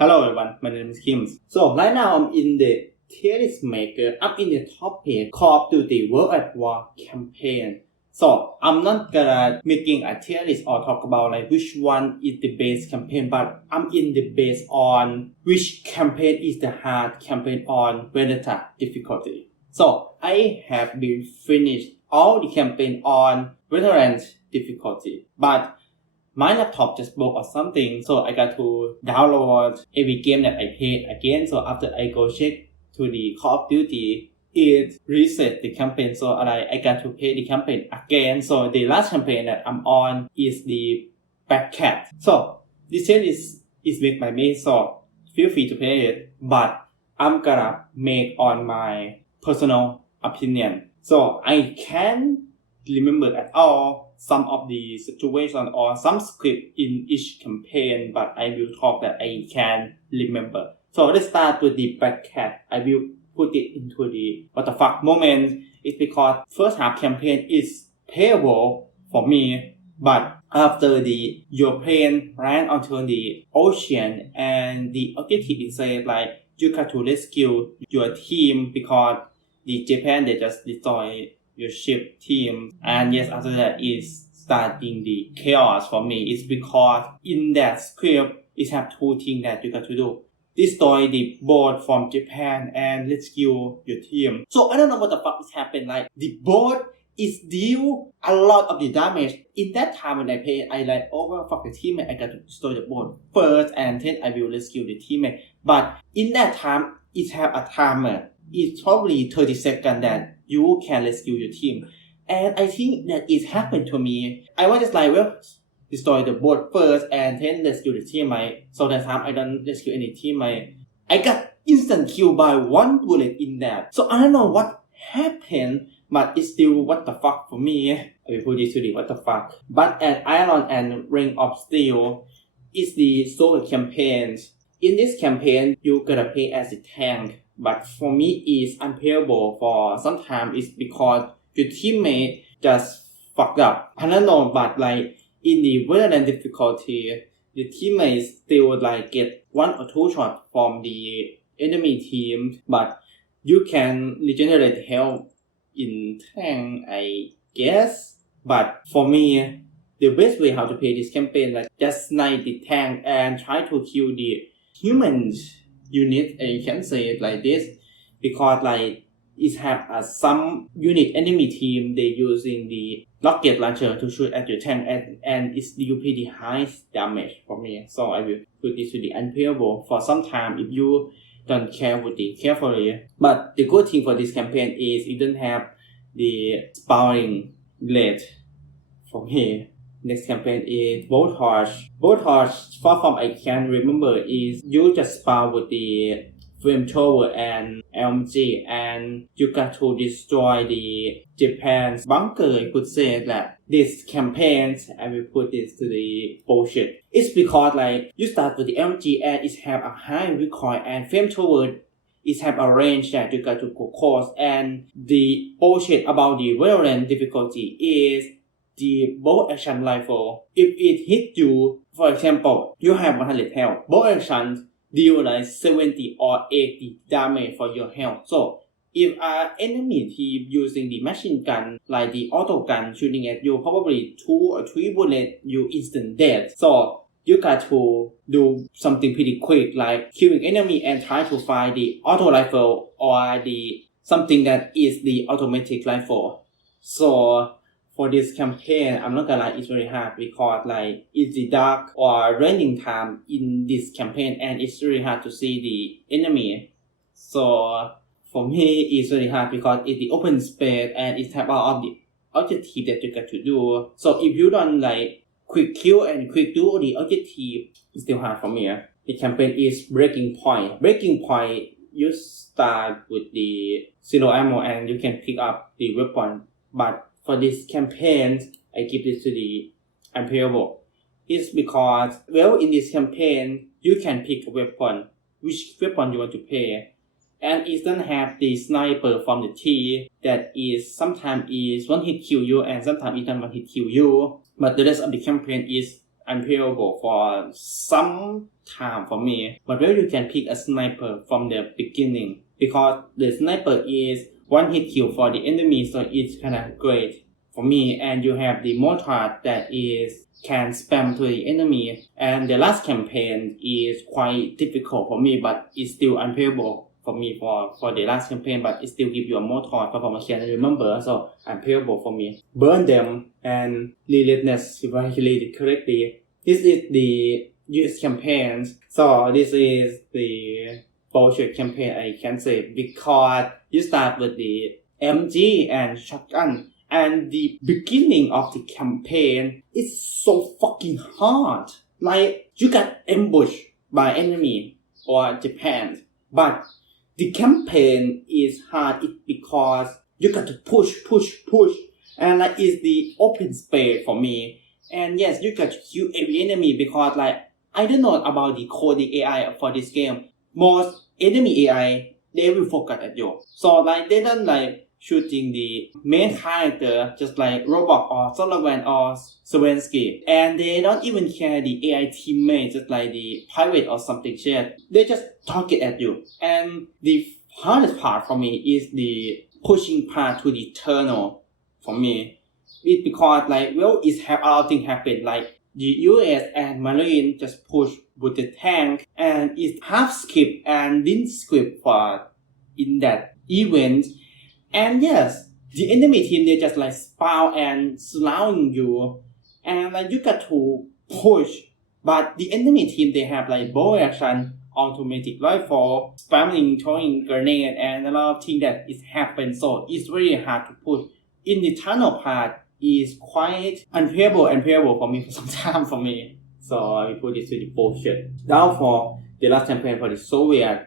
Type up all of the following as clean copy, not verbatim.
Hello everyone, my name is Kim. So right now I'm in the tier list maker. I'm in the top page Call of Duty World at War campaign. So I'm not gonna making a tier list or talk about like which one is the best campaign, but I'm in the base on which campaign is the hard campaign on Vendetta difficulty. So I have been finished all the campaign on veteran difficulty, but my laptop just broke or something, so I got to download every game that I played again. So after I go check to the Call of Duty, it reset the campaign. So I got to play the campaign again. So the last campaign that I'm on is the Black Cat. So this series is made by me, so feel free to play it. But I'm gonna make on my personal opinion. So I can't remember at all some of the situation or some script in each campaign, but I will talk that I can remember. So let's start with the Black Cat. I will put it into the what the fuck moment. It's because first half campaign is playable for me, but after your plane ran onto the ocean and the objective is said like you got to rescue your team because the Japan they just destroy your ship team, and yes, after that is starting the chaos for me. It's because in that script it have two things that you got to do: destroy the boat from Japan and rescue your team. So I don't know what the fuck is happened. Like the boat is deal a lot of the damage. In that time when I play, I like fuck the teammate. I got to destroy the boat first, and then I will rescue the teammate. But in that time, it have a timer. It's probably 30 seconds that you can rescue your team. And I think that it happened to me. I was just like, destroy the boat first and then rescue the teammate. So that time I don't rescue any teammate. I got instant kill by one bullet in that. So I don't know what happened, but it's still what the fuck for me. I will put this to the what the fuck. But at Iron and Ring of Steel is the solo campaigns. In this campaign, you gotta play as a tank. But for me, it's unplayable for sometimes it's because your teammate just fucked up. I don't know, but like in the veteran difficulty, the teammates still like get one or two shots from the enemy team, but you can regenerate health in tank, I guess. But for me, the best way how to play this campaign like just snipe the tank and try to kill the humans unit, I can say it like this, because like it have some unit enemy team they using the rocket launcher to shoot at your tank and it's still pretty high damage for me. So I will put this to the unplayable for some time if you don't care with it carefully. But the good thing for this campaign is it don't have the spawning rate for me. Next campaign is Bolt Horse. Bolt Horse, far from I can remember, is you just spawn with the flamethrower and LMG and you got to destroy the Japan's bunker. I could say that this campaign, I will put this to the bullshit. It's because like you start with the LMG and it have a high recoil and flamethrower it have a range that you got to go close, and the bullshit about the Valorant difficulty is the bolt action rifle. If it hit you, for example, you have 100 health, bolt actions deal like 70 or 80 damage for your health. So if an enemy team using the machine gun like the auto gun shooting at you, probably 2 or 3 bullets you instant dead. So you got to do something pretty quick like killing enemy and try to find the auto rifle or the something that is the automatic rifle. So for this campaign, I'm not gonna lie, it's very hard because like it's the dark or raining time in this campaign and it's really hard to see the enemy. So for me, it's very hard because it's the open space and it's type of the objective that you got to do. So if you don't like quick kill and quick do the objective, it's still hard for me. The campaign is Breaking Point. Breaking Point, you start with the zero ammo and you can pick up the weapon. But for this campaign, I give this to the unplayable. It's because, well, in this campaign, you can pick a weapon, which weapon you want to play. And it doesn't have the sniper from the T that is sometimes is one hit kill you and sometimes it doesn't one hit kill you. But the rest of the campaign is unplayable for some time for me. But where you can pick a sniper from the beginning, because the sniper is one hit kill for the enemy, so it's kind of great for me. And you have the mortar that is can spam to the enemy. And the last campaign is quite difficult for me, but it's still unplayable for me for the last campaign, but it still give you a mortar performance I can remember, so unplayable for me. Burn them and relentless, if I read it correctly. This is the US campaigns. So this is the bullshit campaign, I can say, because you start with the MG and shotgun, and the beginning of the campaign is so fucking hard. Like, you got ambushed by enemy or Japan, but the campaign is hard because you got to push, and like it's the open space for me. And yes, you got to kill every enemy because like I don't know about the coding AI for this game. Most enemy AI they will focus at you, so like they don't like shooting the main character just like Robot or Sullivan or Swensky, and they don't even care the AI teammates just like the pirate or something shit. They just target at you. And the hardest part for me is the pushing part to the tunnel for me. It's because like it's have a lot of things happen, like the US and Marine just push with the tank, and it's half script and didn't script for in that event. And yes, the enemy team, they just like spawn and surround you, and like you got to push. But the enemy team, they have like bow action, automatic rifle, spamming, throwing grenade, and a lot of things that is happen. So it's really hard to push. In the tunnel part, is quite unplayable for me for some time for me. So I will put this to the bullshit. Now for the last campaign for the Soviet,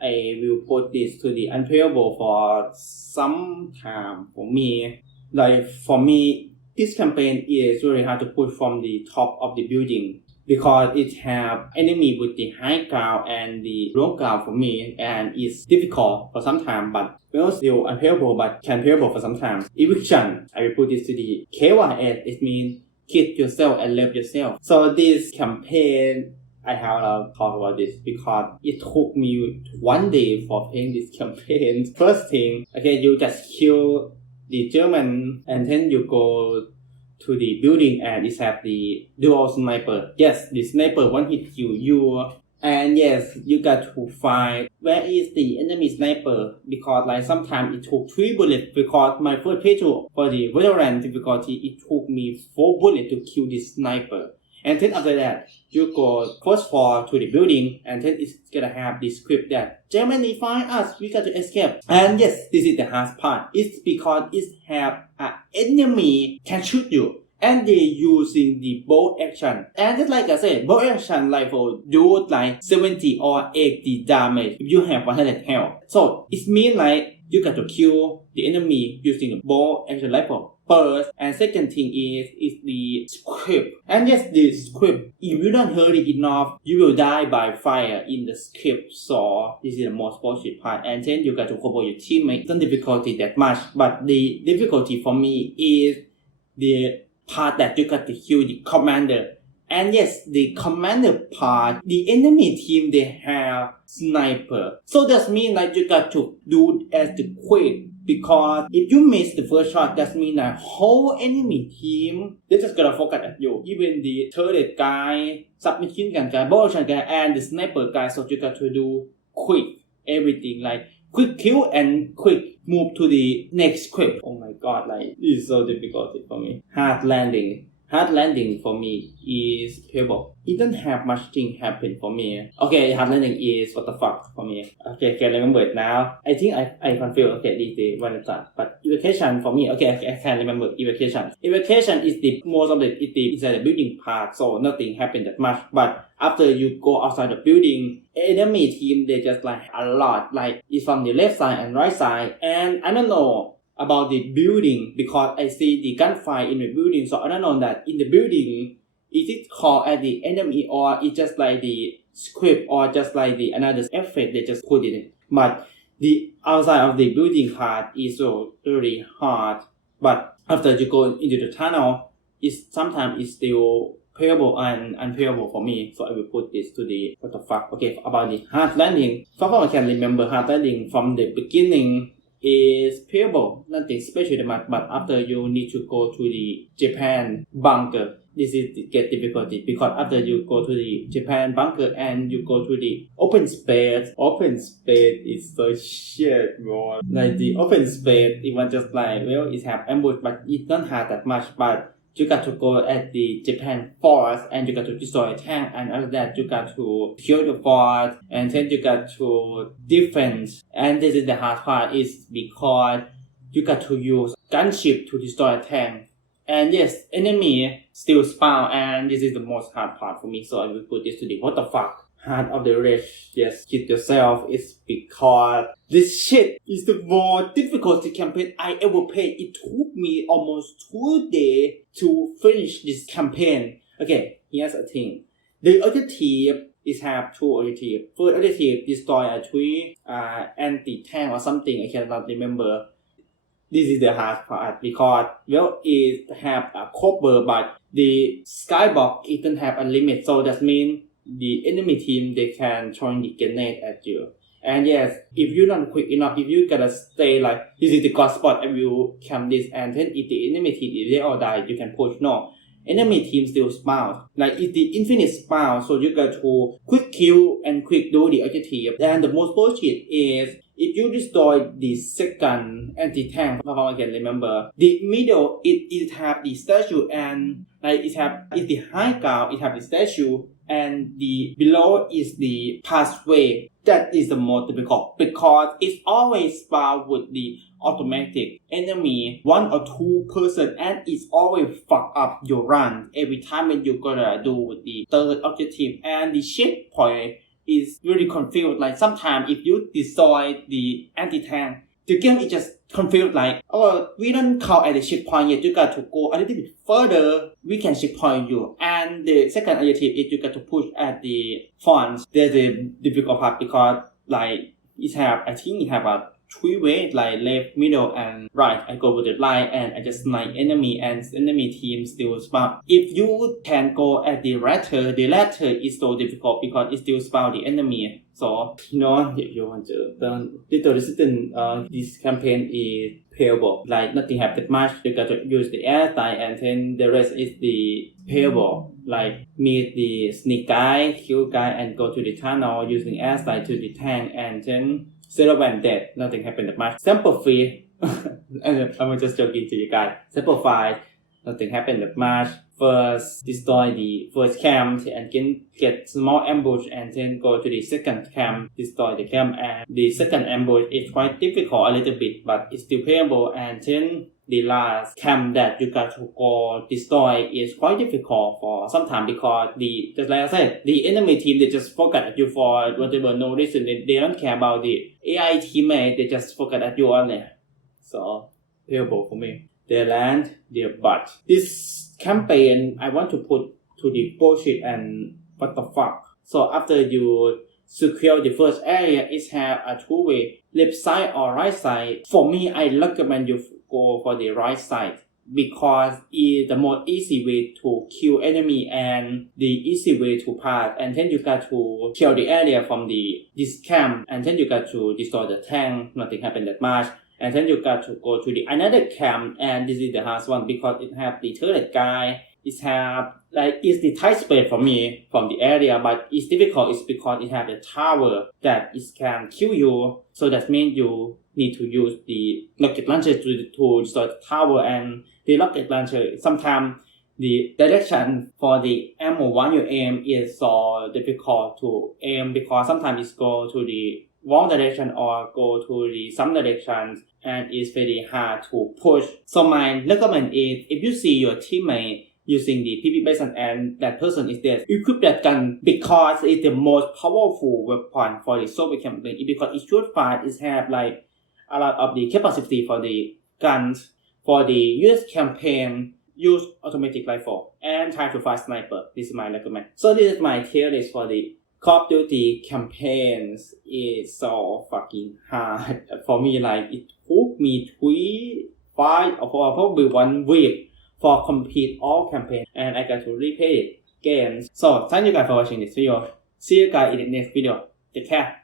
I will put this to the unplayable for some time for me. Like for me, this campaign is really hard to push from the top of the building because it have enemy with the high ground and the low ground for me, and it's difficult for some time, but still unplayable but can playable for some time. Eviction, I will put this to the KYS, it means kill yourself and love yourself. So this campaign, I have a talk about this because it took me 1 day for playing this campaign. First thing, okay, you just kill the German and then you go to the building and it have the dual sniper. Yes, the sniper one hit kill you. And yes, you got to find where is the enemy sniper, because like sometimes it took 3 bullets, because my first playthrough for the veteran difficulty, it took me 4 bullets to kill this sniper. And then after that, you go first floor to the building, and then it's gonna have this script that Germany find us, we got to escape. And yes, this is the hard part. It's because it have an enemy can shoot you, and they using the bow action. And just like I said, bow action rifle do like 70 or 80 damage if you have 100 health. So it means like you got to kill the enemy using a bow action rifle first. And second thing is the script. And yes, the script, if you don't hurry enough, you will die by fire in the script. So this is the most bullshit part. And then you got to cover your teammate. It's not difficulty that much, but the difficulty for me is the part that you got to kill the commander. And yes, the commander part, the enemy team, they have sniper. So that means like you got to do as the quick, because if you miss the first shot, that means that whole enemy team, they just gonna focus at you. Even the turret guy, submachine gun guy, bow action guy, and the sniper guy. So you got to do quick everything, like quick kill and quick move to the next script. Oh my god, like this is so difficult for me. Hard landing for me is playable. It doesn't have much thing happen for me. Okay, hard landing is what the fuck for me. Okay, I remember it now. I think I confused. Okay, this is the one start. But evacuation for me, okay, I can remember evacuation. Evacuation is the most of it inside the building part, so nothing happened that much. But after you go outside the building, enemy team, they just like a lot. Like it's from the left side and right side, and I don't know about the building because I see the gunfire in the building, so I don't know that in the building is it called as the enemy or it's just like the script or just like the another effect they just put it in. But the outside of the building part is so really hard. But after you go into the tunnel, sometimes it's still playable and unplayable for me. So I will put this to the what the fuck. Okay, about the hard landing. So far I can remember hard landing from the beginning is playable, nothing special much, but after you need to go to the Japan bunker, this is get difficulty because after you go to the Japan bunker and you go to the open space is so shit, bro. Like the open space, it was just like, well, it have ambush, but it don't have that much, but you got to go at the Japan force and you got to destroy a tank, and after that you got to kill the force and then you got to defend. And this is the hard part is because you got to use gunship to destroy a tank. And yes, enemy still spawn, and this is the most hard part for me, so I will put this to the what the fuck. Heart of the Rich, yes, hit yourself, is because this shit is the more difficult campaign I ever played. It took me almost 2 days to finish this campaign. Okay, here's a thing. The objective is have two objectives. First objective, destroy a tree, anti-tank or something, I cannot remember. This is the hard part because, well, it have a cover, but the skybox it doesn't have a limit, so that means the enemy team, they can throw the grenade at you. And yes, if you're not quick enough, if you gotta stay like, this is the god spot, I will camp this, and then if the enemy team, if they all die, you can push. No, enemy team still spawn. Like, it's the infinite spawn, so you got to quick kill and quick do the objective. And the most bullshit is, if you destroy the second anti-tank, how I can remember, the middle, it have the statue, and like it's the high ground, it have the statue, and the below is the pathway. That is the most difficult because it's always spawned with the automatic enemy, 1 or 2 person, and it's always fuck up your run every time when you gotta do with the third objective. And the shape point is really confused. Like sometimes if you destroy the anti-tank, the game is just confused like, oh, we don't call at the checkpoint yet, you got to go a little bit further, we can checkpoint you. And the second objective is you got to push at the fonts. There's the difficult part because like I think it have a 3 ways, like left, middle, and right. I go with the right and I just snipe enemy, and enemy team still spawn. If you can go at the latter is so difficult because it still spawn the enemy. So, if you want to learn little resistance, this campaign is playable. Like nothing happens much. You got to use the air style, and then the rest is the playable. Like meet the sneak guy, kill guy, and go to the tunnel using air style to the tank, and then 0 and dead. Nothing happened that much. Sample free. I'm just joking to you guys. Sample 5. Nothing happened that much. First, destroy the first camp and get small ambush, and then go to the second camp, destroy the camp. And the second ambush is quite difficult a little bit, but it's still playable. And then the last camp that you got to go destroy is quite difficult for some time because just like I said, the enemy team, they just focus at you for whatever no reason. They don't care about the AI teammate, they just focus at you only. So, playable for me. They land their butt. This campaign, I want to put to the bullshit and what the fuck. So after you secure the first area, it have a 2-way, left side or right side. For me, I recommend you go for the right side because it's the most easy way to kill enemy and the easy way to pass. And then you got to kill the area from this camp, and then you got to destroy the tank. Nothing happened that much. And then you got to go to the another camp, and this is the hardest one because it have the turret guy. It's the tight space for me from the area, but it's difficult. It's because it have a tower that it can kill you. So that means you need to use the rocket launcher to destroy the tower, and the rocket launcher sometimes the direction for the ammo one you aim is so difficult to aim because sometimes it go to the wrong direction or go to the some directions, and it's very hard to push. So my recommend is, if you see your teammate using the PP basin and that person is dead, equip that gun because it's the most powerful weapon for the Soviet campaign. Because it should fire, it have like a lot of the capacity for the guns. For the US campaign, use automatic rifle and try to fire sniper. This is my recommend. So this is my tier list for the Call of Duty campaigns. Is so fucking hard for me. Like it took me 3, 5 or probably 1 week for complete all campaign, and I got to replay it games. So thank you guys for watching this video. See you guys in the next video. Take care.